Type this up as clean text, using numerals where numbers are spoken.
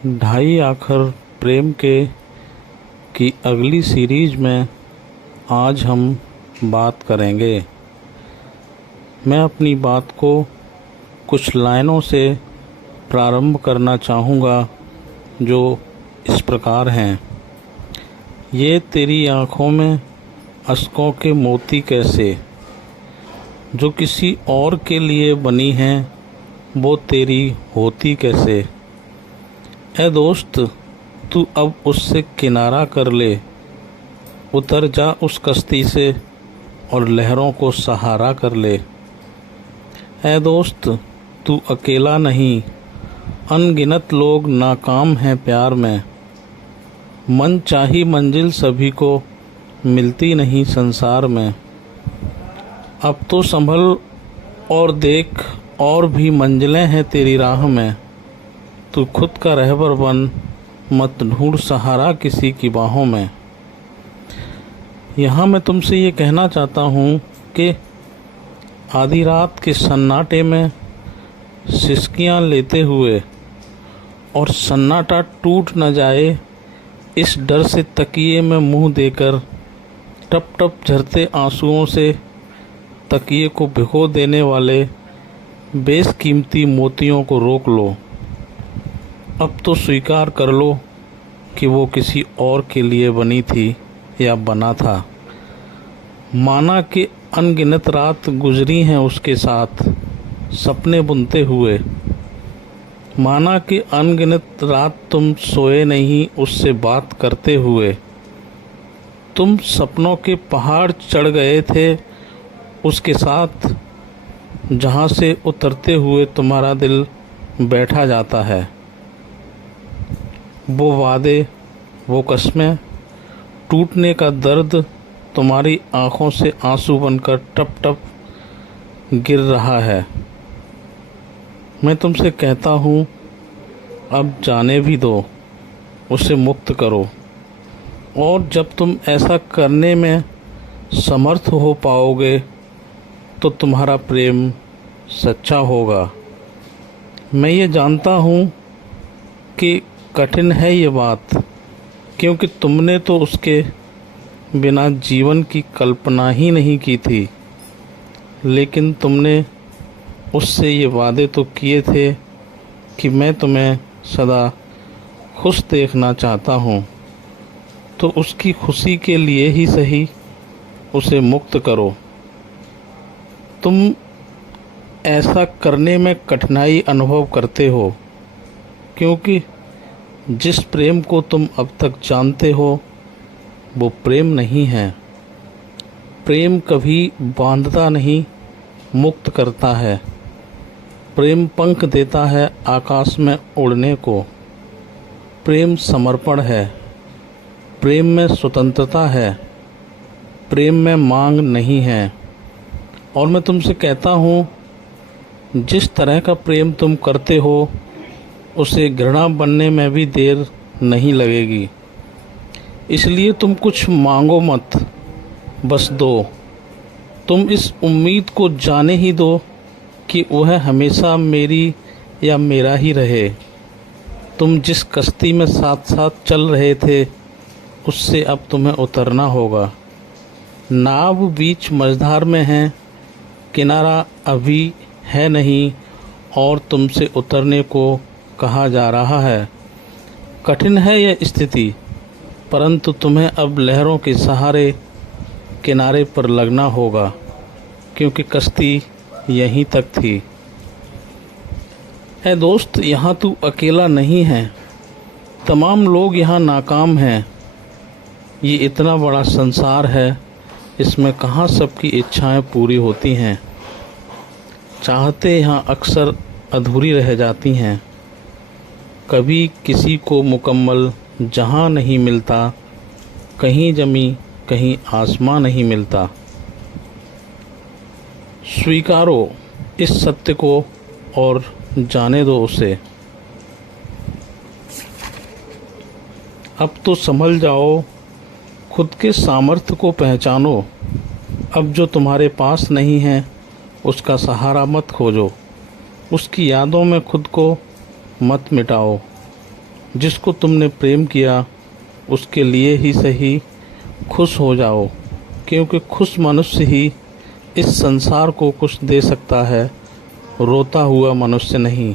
ढाई आखर प्रेम के की अगली सीरीज में आज हम बात करेंगे। मैं अपनी बात को कुछ लाइनों से प्रारंभ करना चाहूँगा जो इस प्रकार हैं। ये तेरी आँखों में अश्कों के मोती कैसे, जो किसी और के लिए बनी हैं वो तेरी होती कैसे। ऐ दोस्त, तू अब उससे किनारा कर ले, उतर जा उस कश्ती से और लहरों को सहारा कर ले। ऐ दोस्त, तू अकेला नहीं, अनगिनत लोग नाकाम हैं प्यार में। मन चाही मंजिल सभी को मिलती नहीं संसार में। अब तो संभल और देख, और भी मंजिलें हैं तेरी राह में। तू खुद का रहबर बन, मत ढूंढ सहारा किसी की बाहों में। यहाँ मैं तुमसे ये कहना चाहता हूँ कि आधी रात के सन्नाटे में सिसकियाँ लेते हुए और सन्नाटा टूट न जाए इस डर से तकिए में मुंह देकर टप टप झरते आंसुओं से तकिए को भिगो देने वाले बेशकीमती मोतियों को रोक लो। अब तो स्वीकार कर लो कि वो किसी और के लिए बनी थी या बना था। माना कि अनगिनत रात गुजरी हैं उसके साथ सपने बुनते हुए। माना कि अनगिनत रात तुम सोए नहीं उससे बात करते हुए। तुम सपनों के पहाड़ चढ़ गए थे उसके साथ, जहाँ से उतरते हुए तुम्हारा दिल बैठा जाता है। वो वादे, वो कस्में, टूटने का दर्द तुम्हारी आँखों से आंसू बनकर टप टप गिर रहा है। मैं तुमसे कहता हूँ, अब जाने भी दो, उसे मुक्त करो। और जब तुम ऐसा करने में समर्थ हो पाओगे तो तुम्हारा प्रेम सच्चा होगा। मैं ये जानता हूँ कि कठिन है ये बात, क्योंकि तुमने तो उसके बिना जीवन की कल्पना ही नहीं की थी। लेकिन तुमने उससे ये वादे तो किए थे कि मैं तुम्हें सदा खुश देखना चाहता हूँ। तो उसकी खुशी के लिए ही सही उसे मुक्त करो। तुम ऐसा करने में कठिनाई अनुभव करते हो, क्योंकि जिस प्रेम को तुम अब तक जानते हो वो प्रेम नहीं है। प्रेम कभी बांधता नहीं, मुक्त करता है। प्रेम पंख देता है आकाश में उड़ने को। प्रेम समर्पण है, प्रेम में स्वतंत्रता है, प्रेम में मांग नहीं है। और मैं तुमसे कहता हूँ, जिस तरह का प्रेम तुम करते हो उसे घृणा बनने में भी देर नहीं लगेगी। इसलिए तुम कुछ मांगो मत, बस दो। तुम इस उम्मीद को जाने ही दो कि वह हमेशा मेरी या मेरा ही रहे। तुम जिस कश्ती में साथ साथ चल रहे थे उससे अब तुम्हें उतरना होगा। नाव बीच मझधार में है, किनारा अभी है नहीं और तुमसे उतरने को कहा जा रहा है। कठिन है यह स्थिति, परंतु तुम्हें अब लहरों के सहारे किनारे पर लगना होगा, क्योंकि कश्ती यहीं तक थी। ऐ दोस्त, यहाँ तू अकेला नहीं है, तमाम लोग यहाँ नाकाम हैं। ये इतना बड़ा संसार है, इसमें कहाँ सबकी इच्छाएं पूरी होती हैं। चाहते यहाँ अक्सर अधूरी रह जाती हैं। कभी किसी को मुकम्मल जहां नहीं मिलता, कहीं जमी कहीं आसमां नहीं मिलता। स्वीकारो इस सत्य को और जाने दो उसे। अब तो संभल जाओ, खुद के सामर्थ्य को पहचानो। अब जो तुम्हारे पास नहीं है उसका सहारा मत खोजो, उसकी यादों में खुद को मत मिटाओ। जिसको तुमने प्रेम किया उसके लिए ही सही खुश हो जाओ, क्योंकि खुश मनुष्य ही इस संसार को कुछ दे सकता है, रोता हुआ मनुष्य नहीं।